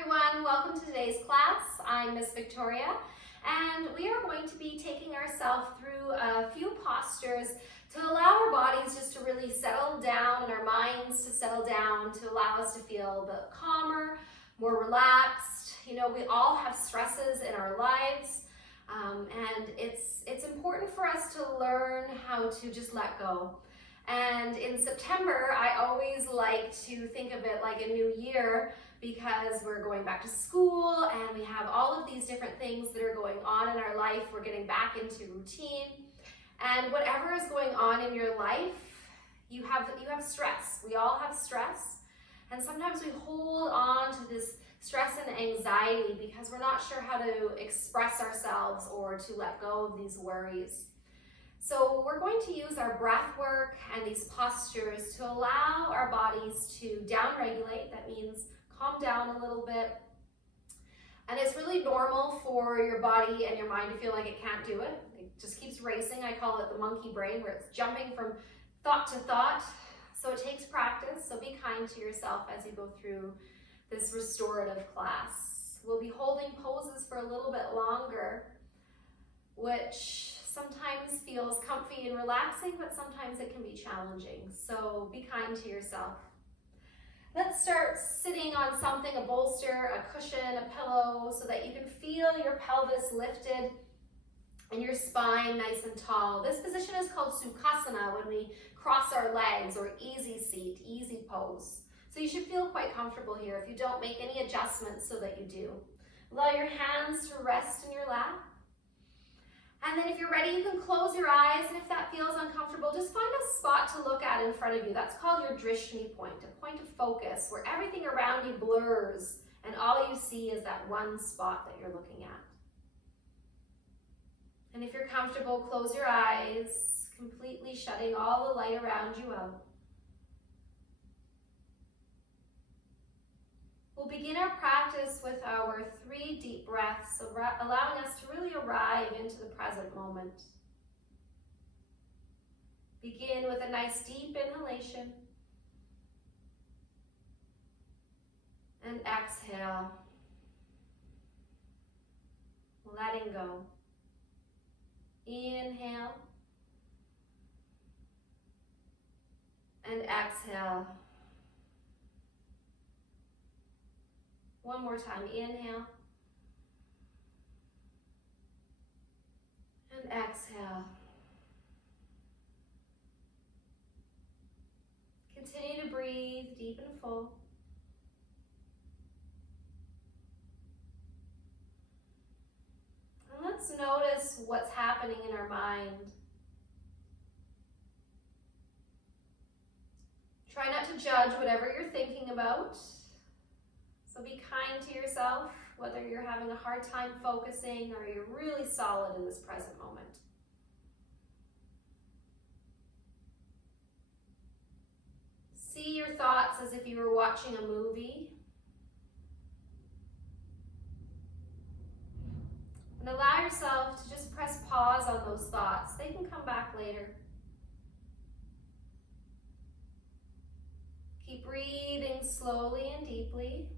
everyone, welcome to today's class. I'm Miss Victoria and we are going to be taking ourselves through a few postures to allow our bodies just to really settle down and our minds to settle down, to allow us to feel a bit calmer, more relaxed. You know, we all have stresses in our lives and it's important for us to learn how to just let go. And in September, I always like to think of it like a new year because we're going back to school and we have all of these different things that are going on in our life. We're getting back into routine. And whatever is going on in your life, you have stress. We all have stress. And sometimes we hold on to this stress and anxiety because we're not sure how to express ourselves or to let go of these worries. So we're going to use our breath work and these postures to allow our bodies to down-regulate. That means calm down a little bit. And it's really normal for your body and your mind to feel like it can't do it. It just keeps racing. I call it the monkey brain, where it's jumping from thought to thought. So it takes practice. So be kind to yourself as you go through this restorative class. We'll be holding poses for a little bit longer, which sometimes feels comfy and relaxing, but sometimes it can be challenging. So be kind to yourself. Let's start sitting on something, a bolster, a cushion, a pillow, so that you can feel your pelvis lifted and your spine nice and tall. This position is called Sukhasana when we cross our legs, or easy seat, easy pose. So you should feel quite comfortable here if you don't make any adjustments so that you do. Allow your hands to rest in your lap. And then if you're ready, you can close your eyes, and if that feels uncomfortable, just find a spot to look at in front of you. That's called your drishti point, a point of focus where everything around you blurs and all you see is that one spot that you're looking at. And if you're comfortable, close your eyes, completely shutting all the light around you out. We'll begin our practice with our 3 deep breaths, allowing us to really arrive into the present moment. Begin with a nice deep inhalation and exhale, letting go. Inhale and exhale. One more time, inhale and exhale. Continue to breathe deep and full. And let's notice what's happening in our mind. Try not to judge whatever you're thinking about. So be kind to yourself, whether you're having a hard time focusing or you're really solid in this present moment. See your thoughts as if you were watching a movie. And allow yourself to just press pause on those thoughts. They can come back later. Keep breathing slowly and deeply.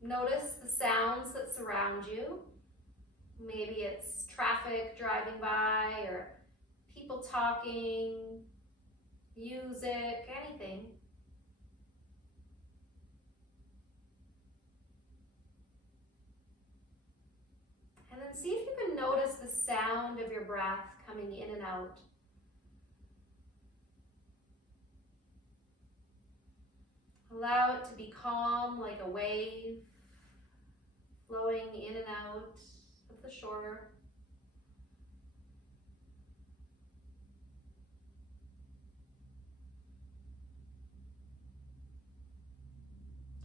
Notice the sounds that surround you. Maybe it's traffic driving by, or people talking, music, anything. And then see if you can notice the sound of your breath coming in and out. Allow it to be calm like a wave, flowing in and out of the shore.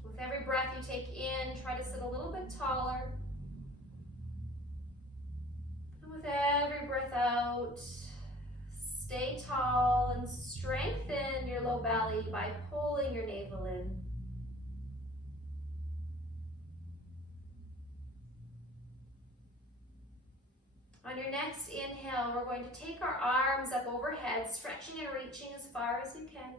With every breath you take in, try to sit a little bit taller. And with every breath out, stay tall and strengthen your low belly by pulling your navel in. On your next inhale, we're going to take our arms up overhead, stretching and reaching as far as you can.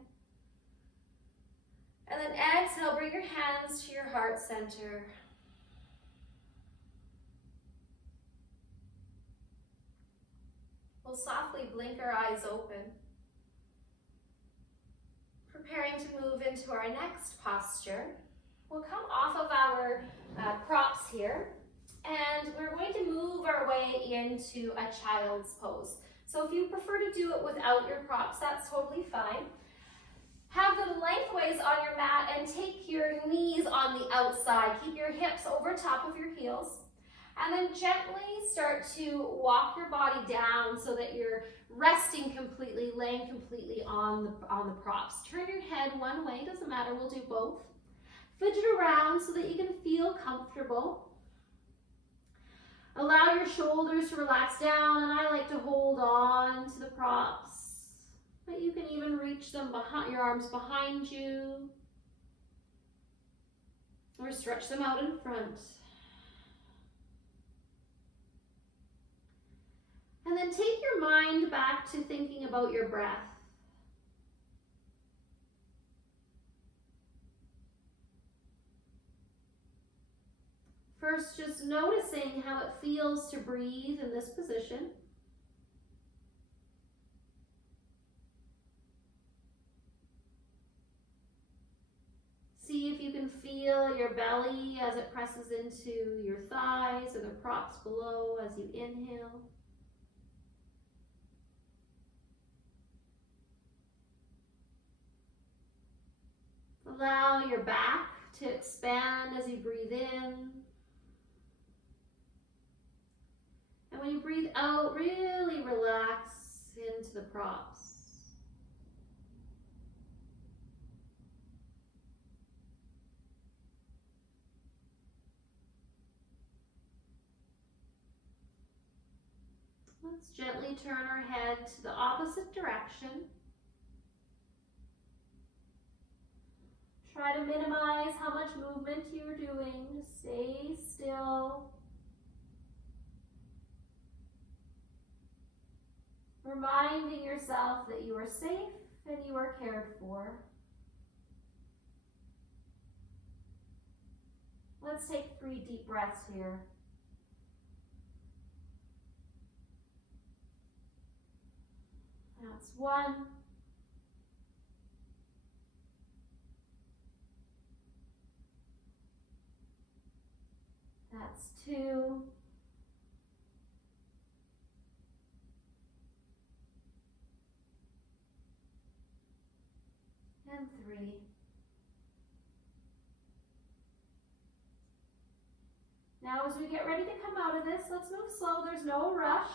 And then exhale, bring your hands to your heart center. We'll softly blink our eyes open, preparing to move into our next posture. We'll come off of our props here, and we're going to move our way into a child's pose. So if you prefer to do it without your props, that's totally fine. Have them lengthways on your mat and take your knees on the outside. Keep your hips over top of your heels. And then gently start to walk your body down so that you're resting completely, laying completely on the props. Turn your head one way, doesn't matter, we'll do both. Fidget around so that you can feel comfortable. Allow your shoulders to relax down, and I like to hold on to the props, but you can even reach them behind your arms behind you, or stretch them out in front. And then take your mind back to thinking about your breath. First, just noticing how it feels to breathe in this position. See if you can feel your belly as it presses into your thighs or the props below as you inhale. Allow your back to expand as you breathe in. And when you breathe out, really relax into the props. Let's gently turn our head to the opposite direction. Try to minimize how much movement you're doing. Just stay still. Reminding yourself that you are safe and you are cared for. Let's take 3 deep breaths here. That's 1. That's 2. And 3. Now as we get ready to come out of this, let's move slow. There's no rush.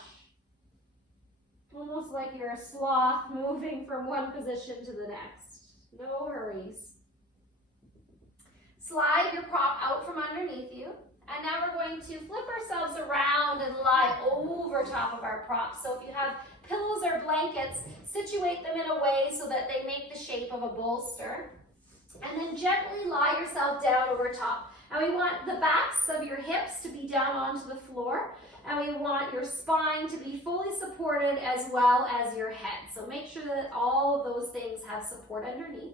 Almost like you're a sloth moving from one position to the next. No hurries. Slide your prop out from underneath you. And now we're going to flip ourselves around and lie over top of our props. So if you have pillows or blankets, situate them in a way so that they make the shape of a bolster. And then gently lie yourself down over top. And we want the backs of your hips to be down onto the floor. And we want your spine to be fully supported as well as your head. So make sure that all of those things have support underneath.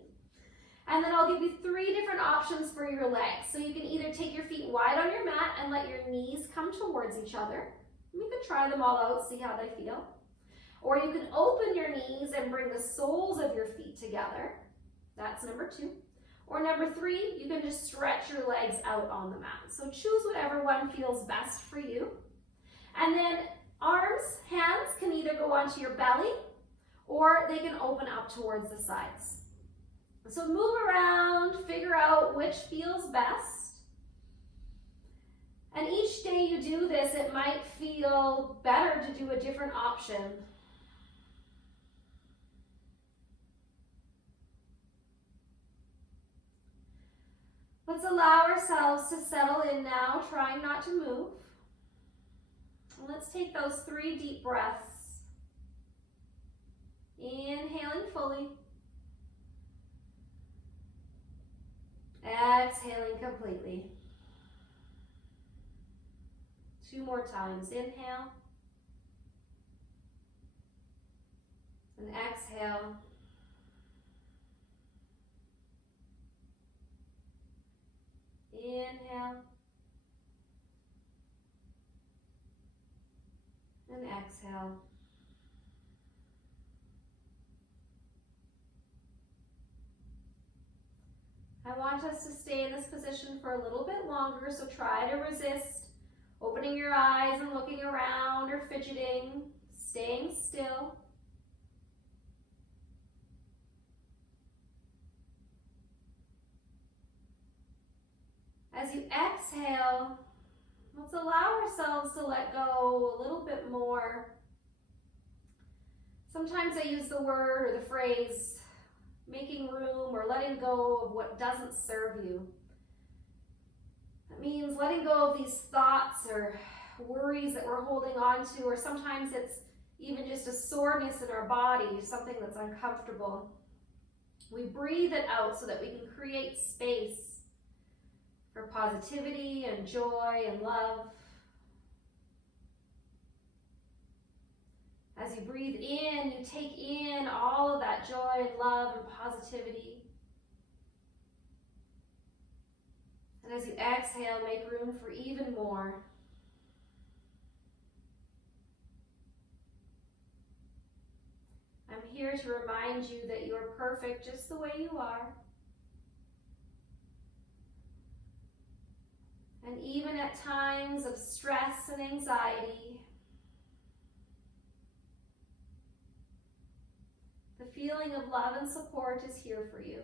And then I'll give you 3 different options for your legs. So you can either take your feet wide on your mat and let your knees come towards each other. You can try them all out, see how they feel. Or you can open your knees and bring the soles of your feet together. That's number 2. Or number 3, you can just stretch your legs out on the mat. So choose whatever one feels best for you. And then arms, hands can either go onto your belly or they can open up towards the sides. So move around, figure out which feels best. And each day you do this, it might feel better to do a different option. Let's allow ourselves to settle in now, trying not to move. And let's take those 3 deep breaths. Inhaling fully. Exhaling completely. 2 more times. Inhale. And exhale. Inhale. And exhale. I want us to stay in this position for a little bit longer, so try to resist opening your eyes and looking around or fidgeting, staying still. As you exhale, let's allow ourselves to let go a little bit more. Sometimes I use the word or the phrase, making room or letting go of what doesn't serve you. That means letting go of these thoughts or worries that we're holding on to, or sometimes it's even just a soreness in our body, something that's uncomfortable. We breathe it out so that we can create space for positivity and joy and love. As you breathe in, you take in all of that joy and love and positivity. And as you exhale, make room for even more. I'm here to remind you that you are perfect just the way you are. And even at times of stress and anxiety, the feeling of love and support is here for you.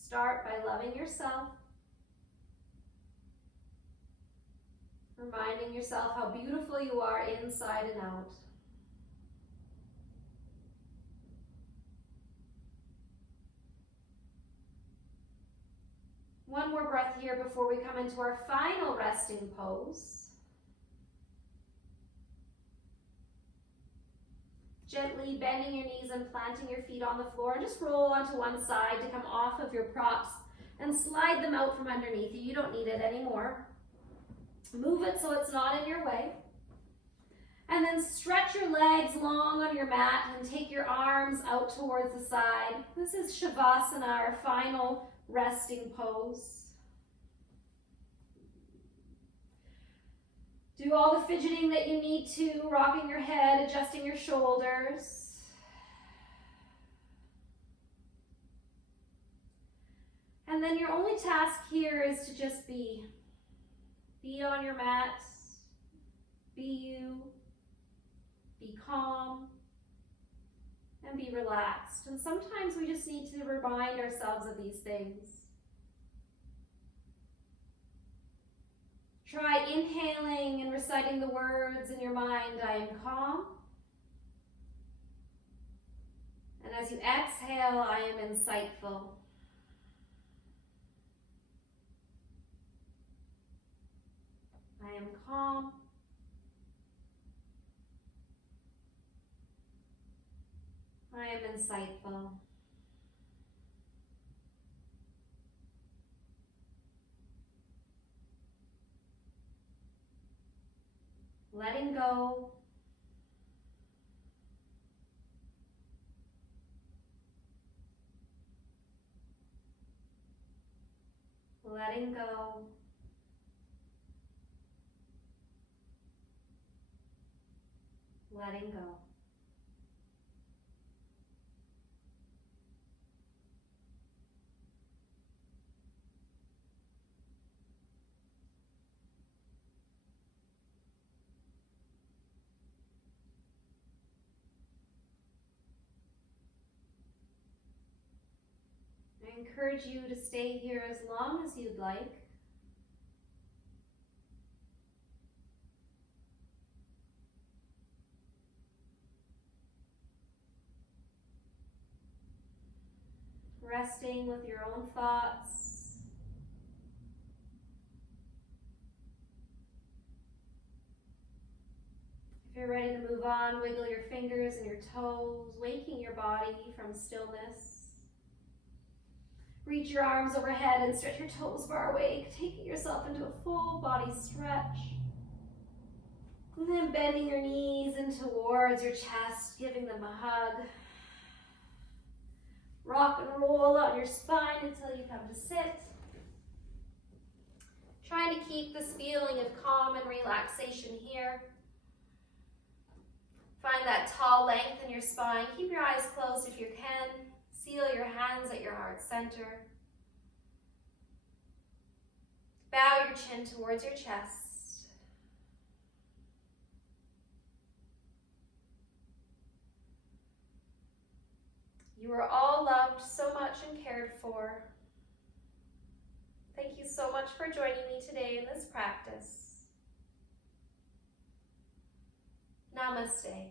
Start by loving yourself, reminding yourself how beautiful you are inside and out. One more breath here before we come into our final resting pose. Gently bending your knees and planting your feet on the floor, and just roll onto one side to come off of your props and slide them out from underneath you. You don't need it anymore. Move it so it's not in your way. And then stretch your legs long on your mat and take your arms out towards the side. This is Shavasana, our final resting pose. Do all the fidgeting that you need to, rocking your head, adjusting your shoulders. And then your only task here is to just be. Be on your mat, be you, be calm, and be relaxed. And sometimes we just need to remind ourselves of these things. Try inhaling and reciting the words in your mind, I am calm. And as you exhale, I am insightful. I am calm. I am insightful. Letting go. Letting go. Letting go. I encourage you to stay here as long as you'd like. Resting with your own thoughts. If you're ready to move on, wiggle your fingers and your toes, waking your body from stillness. Reach your arms overhead and stretch your toes far away, taking yourself into a full body stretch. And then bending your knees in towards your chest, giving them a hug. Rock and roll on your spine until you come to sit. Trying to keep this feeling of calm and relaxation here. Find that tall length in your spine. Keep your eyes closed if you can. Seal your hands at your heart center. Bow your chin towards your chest. You are all loved so much and cared for. Thank you so much for joining me today in this practice. Namaste.